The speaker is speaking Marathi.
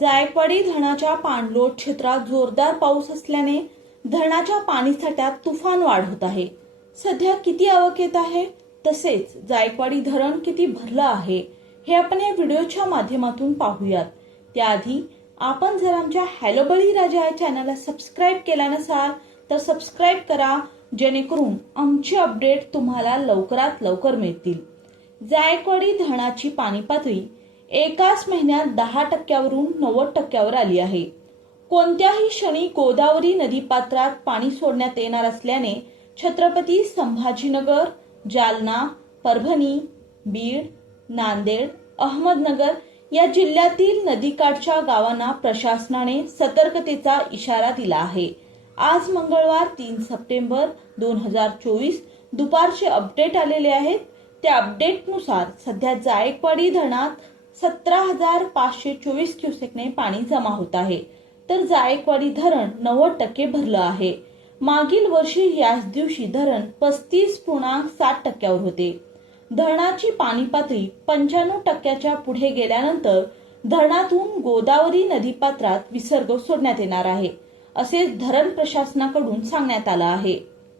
जायकवाडी धरणाच्या पाणलोट क्षेत्रात जोरदार पाऊस असल्याने धरणाच्या पाणीसाठ्यात तुफान वाढ होत आहे. सध्या किती आवक येत आहे? तसेच जायकवाडी धरण किती भरलं आहे? हे आपण या व्हिडिओच्या माध्यमातून पाहूयात. त्याआधी आपण जर आमच्या हॅलो बळी राजा या चॅनलला सबस्क्राईब केला नसाल तर सबस्क्राईब करा जेणेकरून आमचे अपडेट तुम्हाला लवकरात लवकर मिळतील. जायकवाडी धरणाची पाणी पातळी एकाच महिन्यात दहा टक्क्यावरून नव्वद टक्क्यावर आली आहे. कोणत्याही क्षणी गोदावरी नदीपात्रात पाणी सोडण्यात येणार असल्याने छत्रपती संभाजीनगर जालना परभणी बीड नांदेड अहमदनगर या जिल्ह्यातील नदीकाठच्या गावांना प्रशासनाने सतर्कतेचा इशारा दिला आहे. आज मंगळवार तीन सप्टेंबर दोन हजार चोवीस दुपारचे अपडेट आलेले आहेत. त्या अपडेटनुसार सध्या जायकवाडी धरणात सतरा हजार पाचशे चोवीस क्युसेकने पाणी जमा होत आहे. तर जायकवाडी धरण नव्वद टक्के भरलं आहे. मागील वर्षी याच दिवशी धरण पस्तीस पूर्णांक सात टक्क्यावर होते. धरणाची पाणी पातळी पंच्याण्णव टक्क्याच्या पुढे गेल्यानंतर धरणातून गोदावरी नदीपात्रात विसर्ग सोडण्यात येणार आहे असे धरण प्रशासनाकडून सांगण्यात आलं आहे.